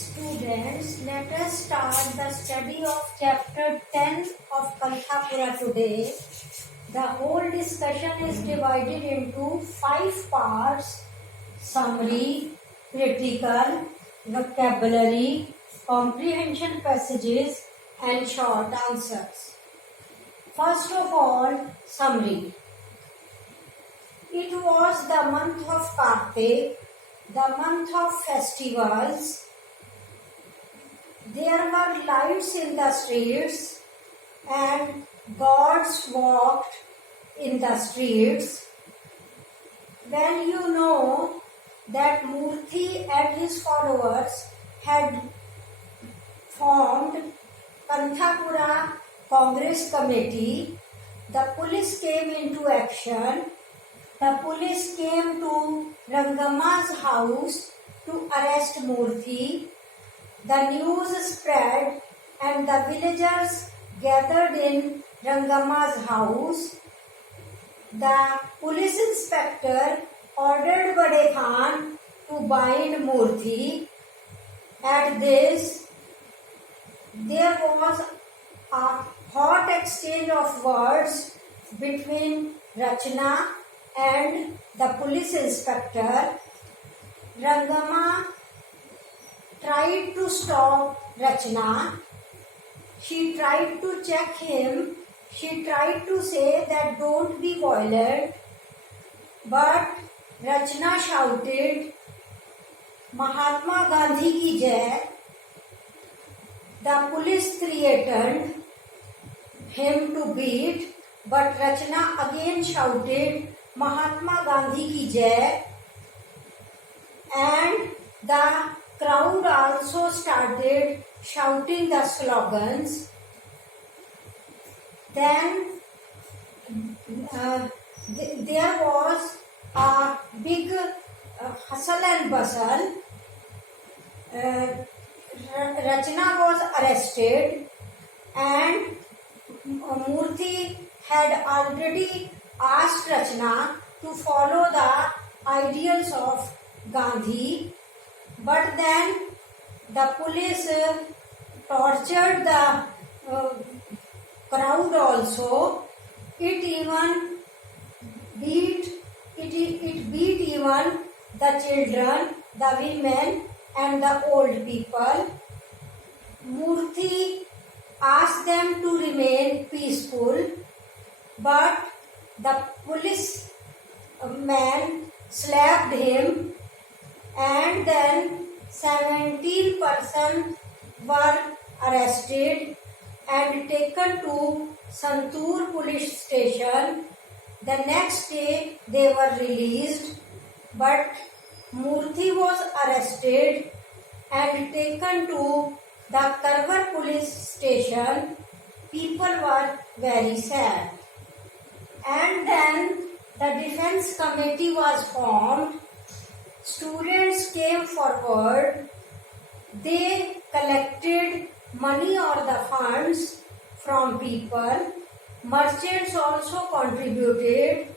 Students, let us start the study of chapter 10 of Kanthapura today. The whole discussion is divided into 5 parts: summary, critical, vocabulary, comprehension passages, and short answers. First of all, summary. It was the month of Kartik, the month of festivals. There were lights in the streets and gods walked in the streets. When you know that Murthy and his followers had formed Kanthapura Congress Committee, the police came into action. The police came to Rangamma's house to arrest Murthy. The news spread and the villagers gathered in Rangamma's house. The police inspector ordered Bade Khan to bind Murthy. At this, there was a hot exchange of words between Rachna and the police inspector. Rangamma tried to stop Rachna. She tried to check him. She tried to say that don't be violent. But Rachna shouted, Mahatma Gandhi ki jai. The police threatened him to beat, but Rachna again shouted, Mahatma Gandhi ki jai. And the crowd also started shouting the slogans. Then there was a big hustle and bustle. Rachna was arrested and Murthy had already asked Rachna to follow the ideals of Gandhi. But then the police tortured the crowd also. It beat even the children, the women and the old people. Murthy asked them to remain peaceful, but the police man slapped him. And then 17 persons were arrested and taken to Santur police station. The next day they were released, but Murthy was arrested and taken to the Karwar police station. People were very sad. And then the defense committee was formed. Students came forward. They collected money or the funds from people. Merchants also contributed.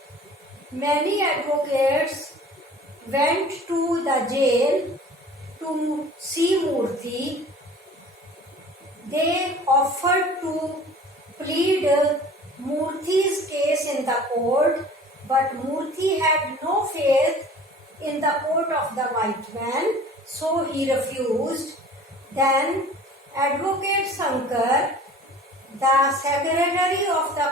Many advocates went to the jail to see Murthy. They offered to plead Murthy's case in the court, but Murthy had no faith in the court of the white man, so he refused. Then Advocate Sankar, the secretary of the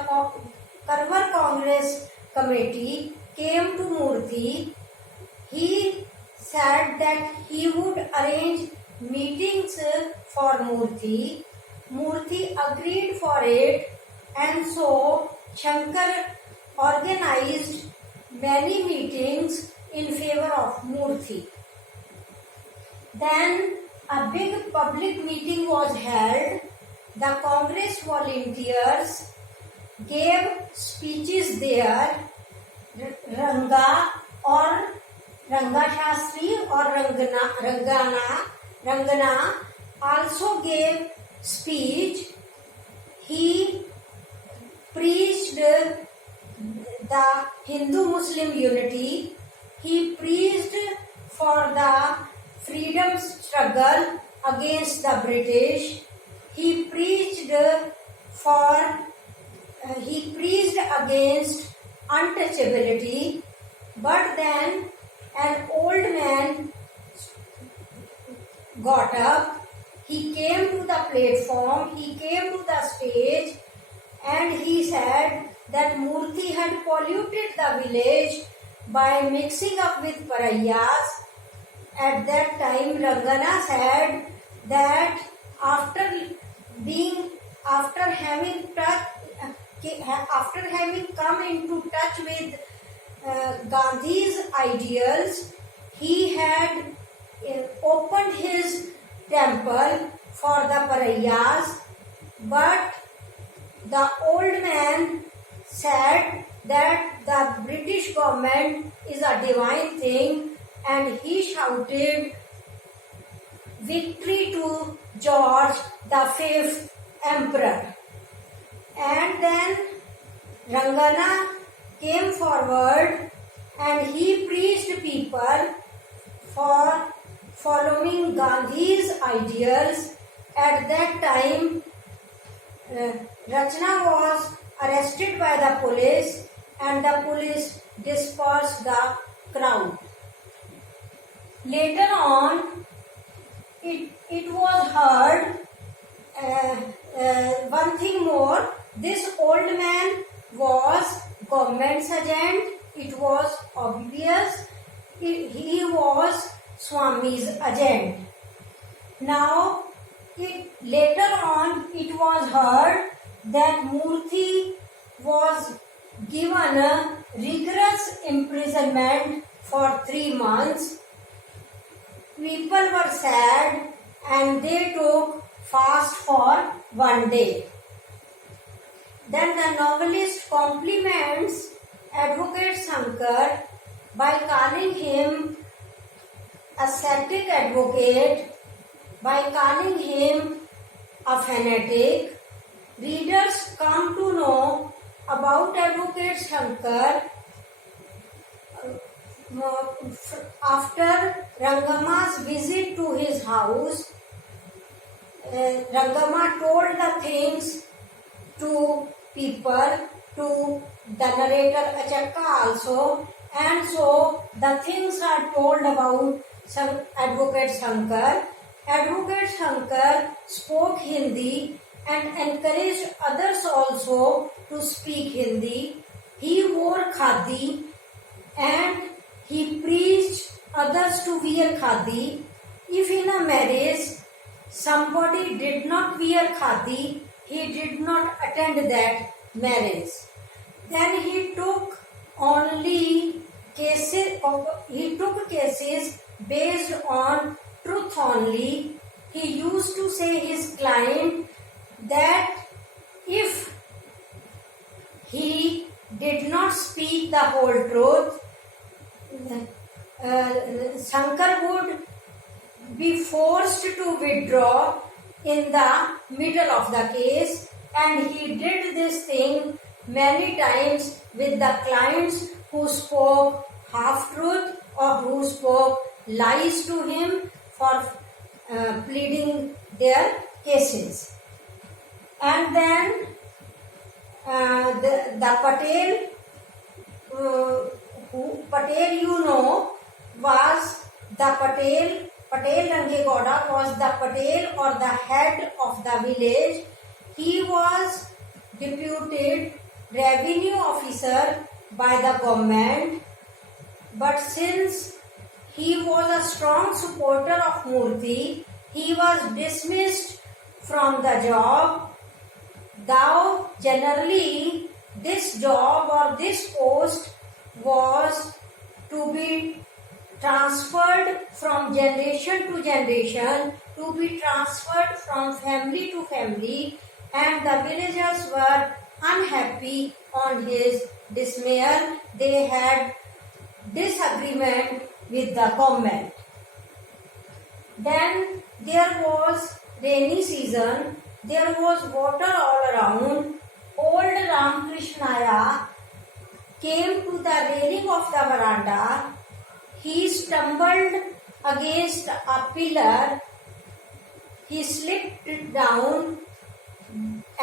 Karwar Congress Committee, came to Murthy. He said that he would arrange meetings for Murthy. Murthy agreed for it, and so Shankar organized many meetings in favor of Murthy. Then a big public meeting was held. The Congress volunteers gave speeches there. Ranga Shastri or Rangana also gave speech. He preached the Hindu-Muslim unity. He preached for the freedom struggle against the British. He preached against untouchability, but then an old man got up. He came to the platform, he came to the stage, and he said that Murthy had polluted the village by mixing up with Parayas. At that time, Rangana said that after having come into touch with Gandhi's ideals, he had opened his temple for the Parayas, but the old man said that the British government is a divine thing, and he shouted victory to George the Fifth Emperor. And then Rangana came forward and he preached people for following Gandhi's ideals. At that time, Rachna was arrested by the police and the police dispersed the crowd. Later on, it was heard one thing more. This old man was government's agent. It was obvious. He was Swami's agent. Now, later on, it was heard that Murthy was given a rigorous imprisonment for 3 months. People were sad and they took fast for 1 day. Then the novelist compliments Advocate Shankar by calling him ascetic advocate, by calling him a fanatic. Readers come to know about Advocate Shankar after Rangama's visit to his house. Rangama told the things to people, to the narrator Achakka also, and so the things are told about Advocate Shankar. Advocate Shankar spoke Hindi and encouraged others also to speak Hindi. He wore khadi and he preached others to wear khadi. If in a marriage somebody did not wear khadi, he did not attend that marriage. Then he took cases based on truth only. He used to say his client that if he did not speak the whole truth, Shankar would be forced to withdraw in the middle of the case, and he did this thing many times with the clients who spoke half-truth or who spoke lies to him for pleading their cases. And then the Patel, was the Patel Rangegowda was the Patel or the head of the village. He was deputed revenue officer by the government, but since he was a strong supporter of Murthy, he was dismissed from the job. Though generally this job or this post was to be transferred from generation to generation, to be transferred from family to family, and the villagers were unhappy on his dismissal. They had disagreement with the government. Then there was rainy season. There was water all around. Old Ramakrishnaya came to the railing of the veranda. He stumbled against a pillar he slipped down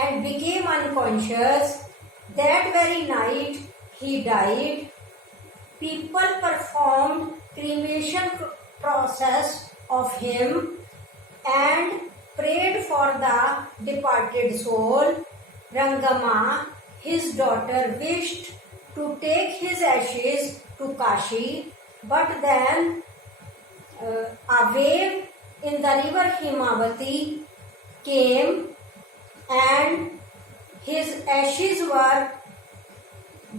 and became unconscious. That very night he died. People performed cremation process of him and prayed for the departed soul. Rangama, his daughter, wished to take his ashes to Kashi, but then a wave in the river Himavati came and his ashes were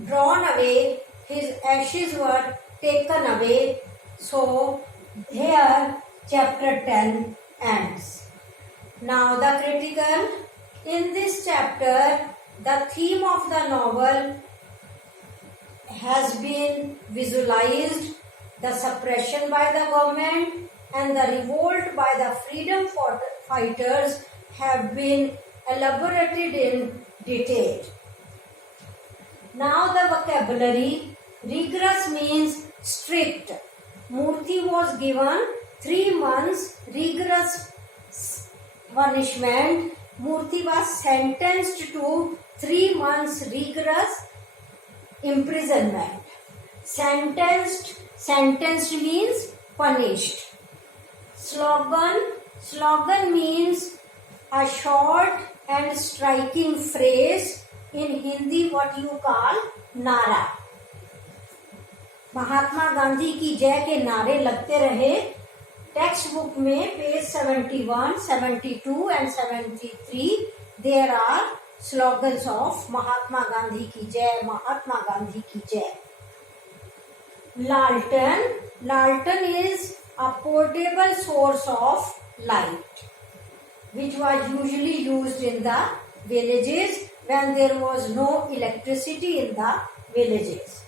drawn away, his ashes were taken away. So here chapter 10 ends. Now the critical. In this chapter, the theme of the novel has been visualized. The suppression by the government and the revolt by the freedom fighters have been elaborated in detail. Now the vocabulary. Rigorous means strict. Murthy was given 3 months rigorous punishment. Murthy was sentenced to 3 months rigorous imprisonment. Sentenced means punished. Slogan means a short and striking phrase. In Hindi, what you call नारा. महात्मा गांधी की जय के नारे लगते रहे. Text book में page 71, 72 and 73 there are slogans of Mahatma Gandhi की जय, महात्मा गांधी की जय. Lantern is a portable source of light which was usually used in the villages when there was no electricity in the villages.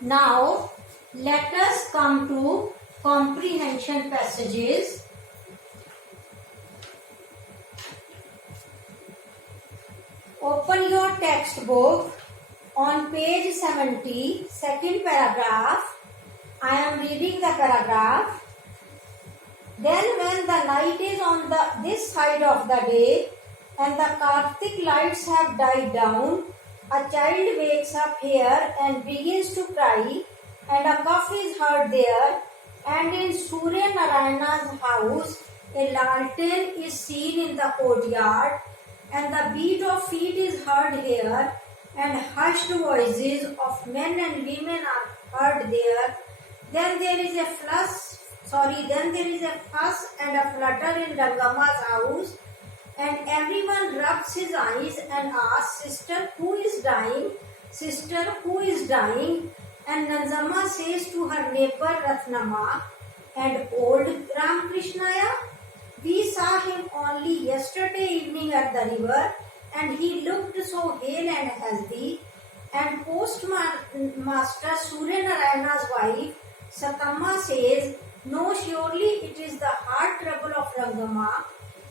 Now let us come to comprehension passages. Open your textbook on page 70, second paragraph. I am reading the paragraph. Then when the night is on this side of the day and the Kartik lights have died down, a child wakes up here and begins to cry, and a cough is heard there, and in Surya Narayana's house a lantern is seen in the courtyard, and the beat of feet is heard here, and hushed voices of men and women are heard there. Then there is a fuss and a flutter in Rangama's house, and everyone rubs his eyes and asks, Sister, who is dying? Sister, who is dying? And Nanzama says to her neighbor Ratnama, and old Ramkrishnaya, we saw him only yesterday evening at the river, and he looked so hale and healthy. And postmaster Surya Narayana's wife Satamma says, no, surely it is the heart trouble of Rangama.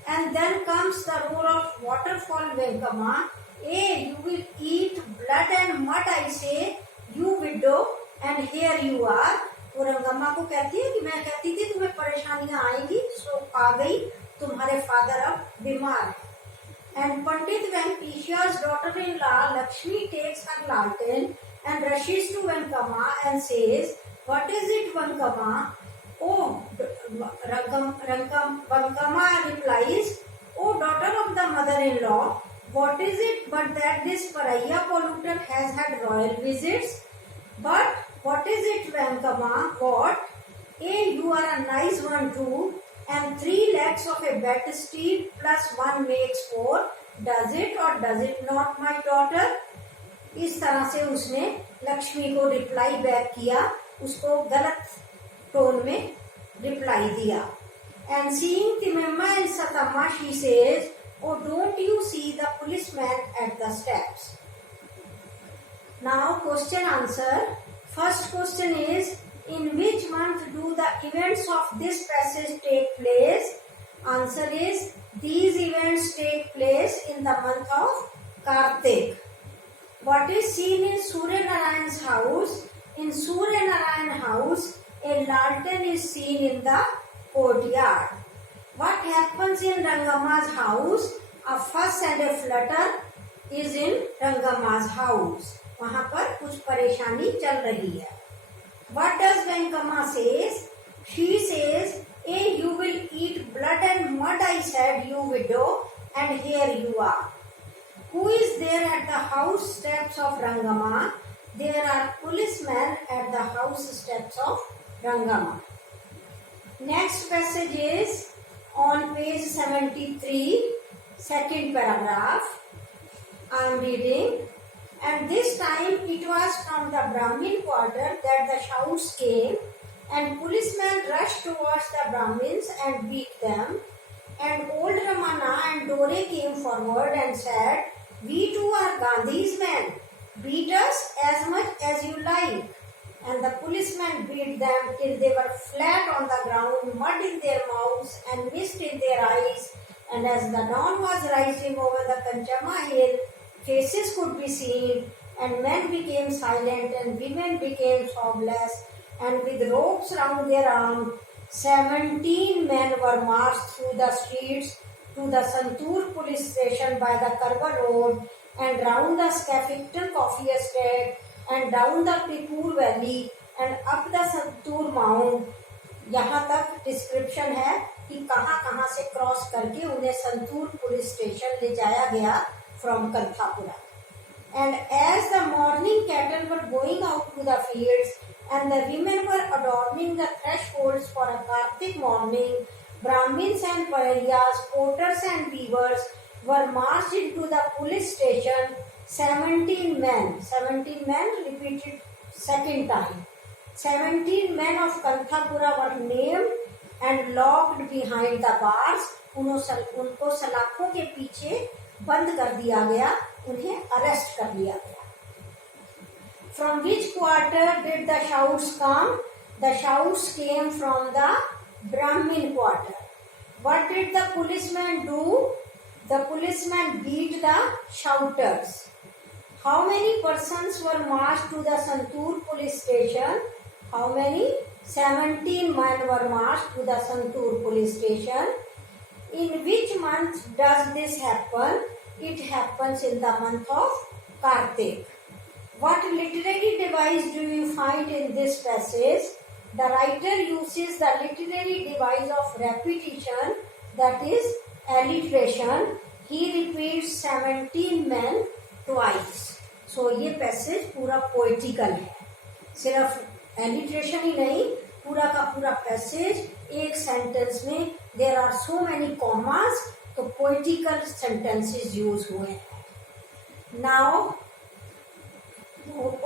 And then comes the roar of waterfall Venkama. Hey, you will eat blood and mud, I say, you widow, and here you are. वो रंगम्मा को कहती है कि मैं कहती थी तुम्हें परेशानियां आएंगी, सो आ गई, तुम्हारे फादर अब बीमार है. And Pandit Venkateswar's daughter-in-law Lakshmi takes her lantern and rushes to Venkama and says, what is it, Venkama? Oh, Venkama replies, oh, daughter of the mother-in-law, what is it but that this Paraya polluter has had royal visits? But what is it, Venkama? What? Hey, you are a nice one too, and 3 legs of a better steed plus 1 makes 4. Does it or does it not, my daughter? इस तरह से उसने लक्ष्मी को reply back किया, उसको गलत tone में reply दिया. And seeing Timemma and Satamma, she says, oh, don't you see the policeman at the steps? Now question answer. First question is, in which month do the events of this passage take place? Answer is, these events take place in the month of Kartik. What is seen in Surya Narayan's house? In Surya Narayan's house, a lantern is seen in the courtyard. What happens in Rangama's house? A fuss and a flutter is in Rangama's house. वहाँ पर कुछ परेशानी चल रही है. What does Venkama says? She says, "Hey, you will eat blood and mud," I said, "you widow, and here you are." Who is there at the house steps of Rangama? There are policemen at the house steps of Rangama. Next passage is on page 73, second paragraph. I am reading. And this time it was from the Brahmin quarter that the shouts came, and policemen rushed towards the Brahmins and beat them. And old Ramana and Dore came forward and said, "We too are Gandhi's men. Beat us as much as you like." And the policemen beat them till they were flat on the ground, mud in their mouths and mist in their eyes. And as the dawn was rising over the Kanchama hill, faces could be seen, and men became silent and women became sobless, and with ropes round their arms, 17 men were marched through the streets to the Santur police station by the Karba road, and round the Skeffington coffee estate, and down the Pripur valley, and up the Santur mount. यहाँ तक description है कि कहाँ कहाँ से cross करके उन्हें santoor police station ले जाया गया from Kanthapura. And as the morning cattle were going out to the fields, and the women were adorning the thresholds for a Kartik morning, Brahmins and Pariyas, porters and weavers were marched into the police station. 17 men repeated second time. 17 men of Kanthapura were named and locked behind the bars. उनको सलाखों के पीछे बंद कर दिया गया, उन्हें arrest कर लिया गया. From which quarter did the shouts come? The shouts came from the Brahmin quarter. What did the policemen do? The policemen beat the shouters. How many persons were marched to the Santur police station? How many? 17 men were marched to the Santur police station. In which month does this happen? It happens in the month of Kartik. What literary device do you find in this passage? The writer uses the literary device of repetition, that is alliteration. He repeats 17 men twice. So ये passage पूरा poetical है. सिर्फ alliteration ही नहीं, पूरा का पूरा passage एक sentence में there are so many commas, तो पोएटिकल सेंटेंसेस यूज हुए हैं. Now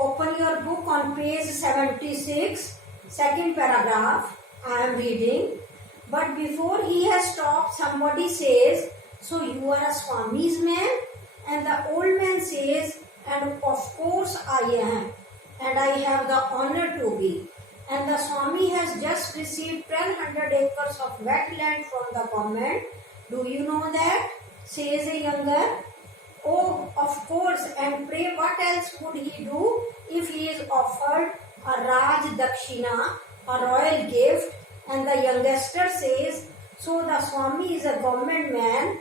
open your book on page 76, second paragraph. I am reading. But before he has stopped, somebody says, "So you are a Swami's man?" And the old man says, "And of course I am, and I have the honor to be. And the Swami has just received 1200 acres of wetland from the government. Do you know that?" says a younger. "Oh, of course, and pray what else would he do if he is offered a Raj Dakshina, a royal gift?" And the youngster says, "So the Swami is a government man?"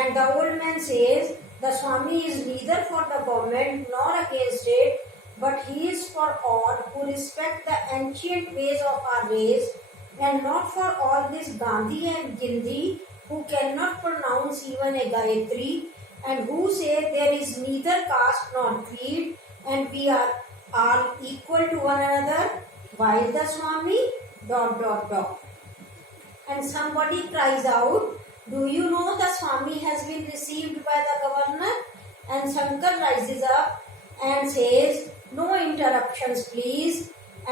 And the old man says, "The Swami is neither for the government nor against it, but he is for all who respect the ancient ways of our race, and not for all this Gandhi and Gindhi who cannot pronounce even a Gayatri, and who say there is neither caste nor creed, and we are all equal to one another, while the Swami ... And somebody cries out, "Do you know the Swami has been received by the governor?" And Shankar rises up and says, "No interruptions, please."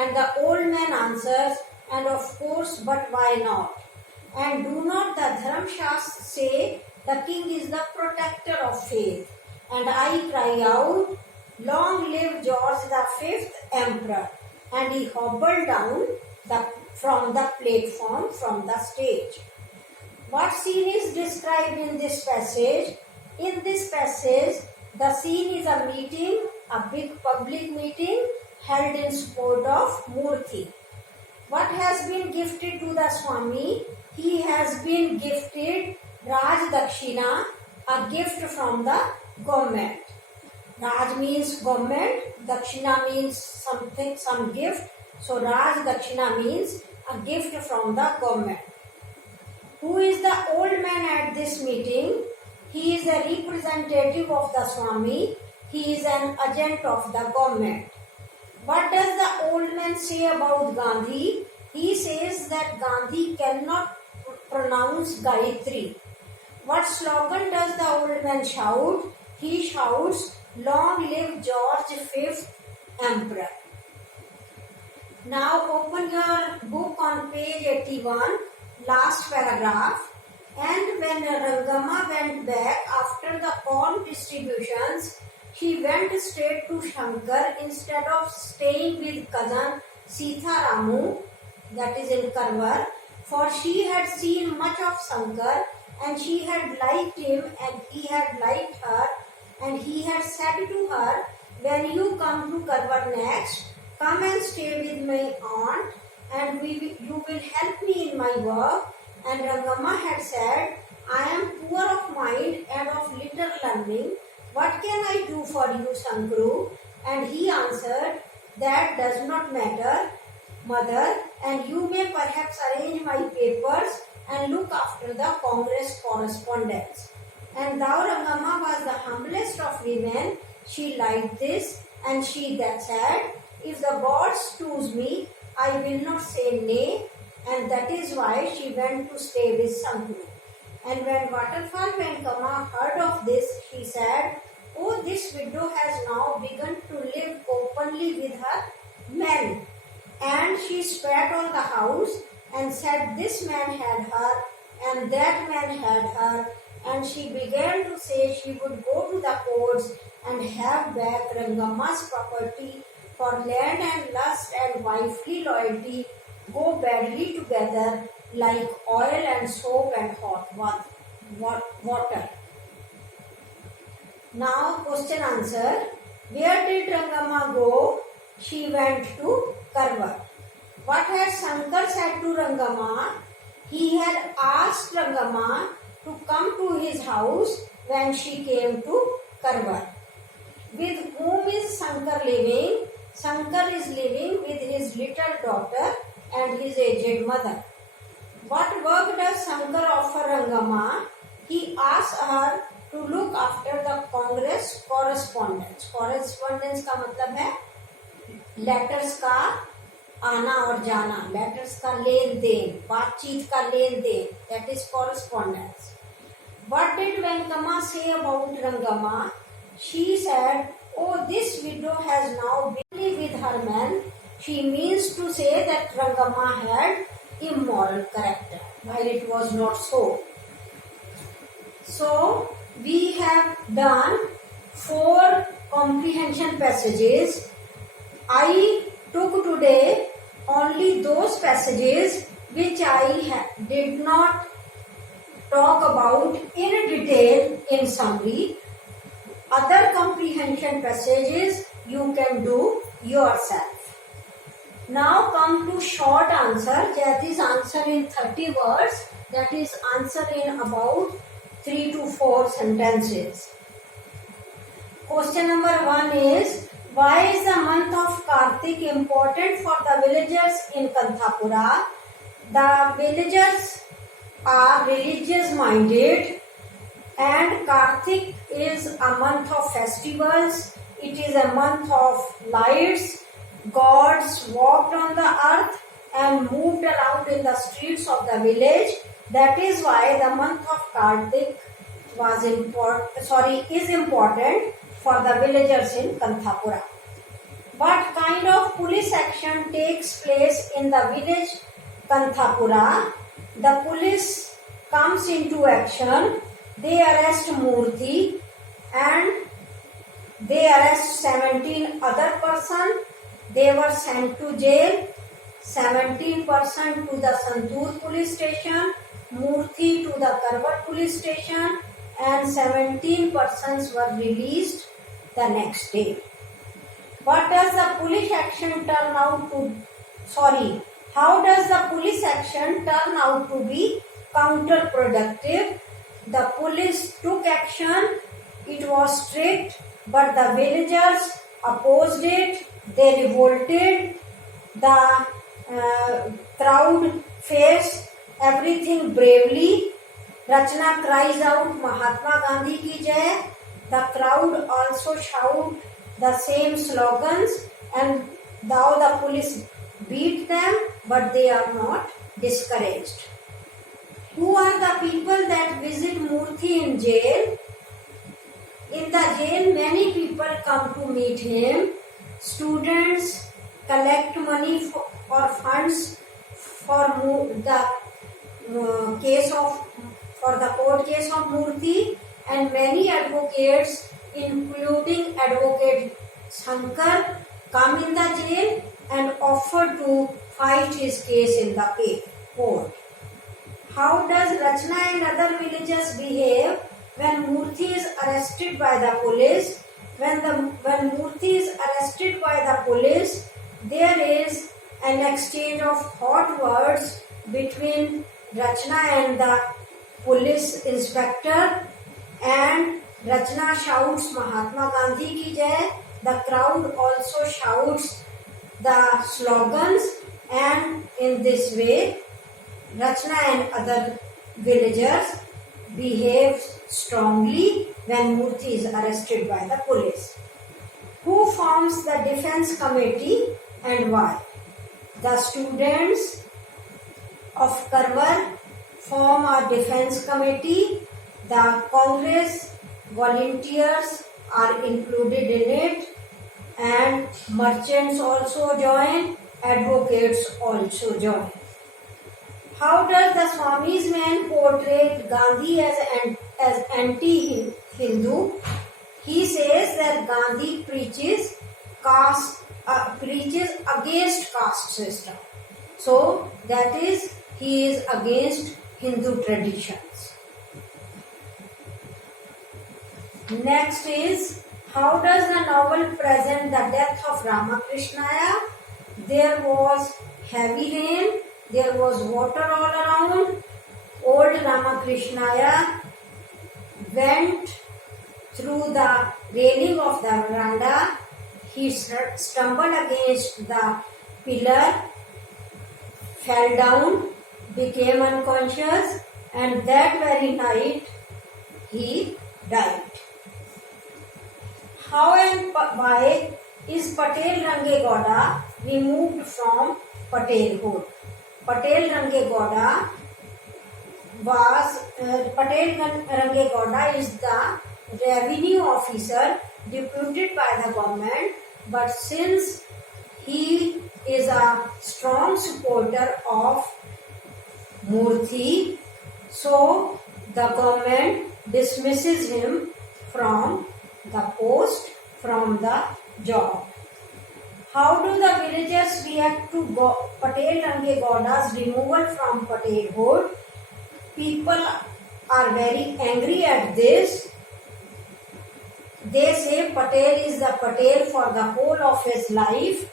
And the old man answers, "And of course, but why not? And do not the Dharam Shastra say the king is the protector of faith?" And I cry out, "Long live George the Fifth Emperor!" And he hobbled down from the platform, from the stage. What scene is described in this passage? In this passage, the scene is a meeting, a big public meeting held in support of Murthy. What has been gifted to the Swami? he has been gifted Raj Dakshina, a gift from the government. Raj means government, Dakshina means something, some gift. So Raj Dakshina means a gift from the government. Who is the old man at this meeting? He is a representative of the Swami. He is an agent of the government. What does the old man say about Gandhi? He says that Gandhi cannot pronounce Gayatri. What slogan does the old man shout? He shouts, "Long live George V Emperor." Now open your book on page 81, last paragraph. And when Rangama went back after the corn distributions, she went straight to Shankar instead of staying with cousin Sita Ramu, that is in Karwar, for she had seen much of Shankar and she had liked him and he had liked her, and he had said to her, "When you come to Karwar next, come and stay with my aunt and you will help me in my work." And Rangama had said, "I am poor of mind and of little learning. What can I do for you, Shankru?" And he answered, "That does not matter, mother, and you may perhaps arrange my papers and look after the Congress correspondence." And thou, Rangama, was the humblest of women. She liked this, and she that said, "If the gods choose me, I will not say nay." And that is why she went to stay with Shankru. And when Waterfall Venkama heard of this, she said, "Oh, this widow has now begun to live openly with her men." And she spat on the house and said, "This man had her and that man had her." And she began to say she would go to the courts and have back Rangama's property, for land and lust and wifely loyalty go badly together like oil and soap and hot water. Now question answer. Where did Rangama go? She went to Karwar. What had Shankar said to Rangama? He had asked Rangama to come to his house when she came to Karwar. With whom is Shankar living? Shankar is living with his little daughter and his aged mother. What work does Shankar offer Rangama? He asks her to look after the Congress correspondence. Correspondence का मतलब है letters का आना और जाना, letters का लेन then, बातचीत का लेन then, that is correspondence. What did Venkama say about Rangama? She said, "Oh, this widow has now been with her man." She means to say that Rangama had immoral character, while it was not so. So, we have done 4 comprehension passages. I took today only those passages which I did not talk about in detail in summary. Other comprehension passages you can do yourself. Now come to short answer, that is answer in 30 words, that is answer in about 3 to 4 sentences. Question number 1 is, why is the month of Kartik important for the villagers in Kanthapura? The villagers are religious minded and Kartik is a month of festivals. It is a month of lights. Gods walked on the earth and moved around in the streets of the village. That is why the month of Kartik is important for the villagers in Kanthapura. What kind of police action takes place in the village Kanthapura? The police comes into action. They arrest Murthy and they arrest 17 other persons. They were sent to jail. 17% to the Santur police station, Murthy to the Karwar police station, and 17 persons were released the next day. What does the police action turn out to? How does the police action turn out to be counterproductive? The police took action. It was strict, but the villagers opposed it. They revolted. The crowd faced everything bravely. Rachna cries out, Mahatma Gandhi ki jai. The crowd also shout the same slogans, and now the police beat them, but they are not discouraged. Who are the people that visit Murthy in jail? In the jail, many people come to meet him. Students collect money or funds for the court case of Murthy, and many advocates, including Advocate Shankar, come in the jail and offer to fight his case in the court. How does Rachna and other villagers behave when Murthy is arrested by the police? When Murthy is arrested by the police, there is an exchange of hot words between Rachna and the police inspector, and Rachna shouts Mahatma Gandhi ki jai. The crowd also shouts the slogans, and in this way Rachna and other villagers behave strongly when Murthy is arrested by the police. Who forms the defense committee and why? The students of Karwar form a defense committee. The Congress volunteers are included in it, and merchants also join, advocates also join. How does the Swami's man portray Gandhi as anti-Hindu? He says that Gandhi preaches against caste system. So that is, he is against Hindu traditions. Next is, how does the novel present the death of Ramakrishnaya? There was heavy rain, there was water all around. Old Ramakrishnaya went through the railing of the veranda. He stumbled against the pillar, fell down, became unconscious, and that very night he died. How and why is Patel Rangegowda removed from Patelhood? Patel Rangegowda is the revenue officer deputed by the government, but since he is a strong supporter of Murthy, so the government dismisses him from the post, from the job. How do the villagers react to Patel Rangegowda's removal from Patelhood? People are very angry at this. They say Patel is the Patel for the whole of his life.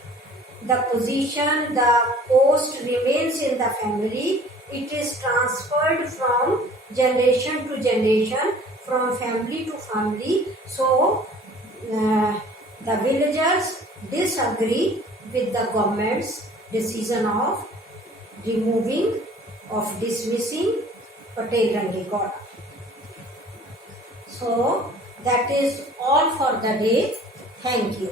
The position, the post remains in the family. It is transferred from generation to generation, from family to family. So the villagers disagree with the government's decision of dismissing Patel Rangegowda. So that is all for the day. Thank you.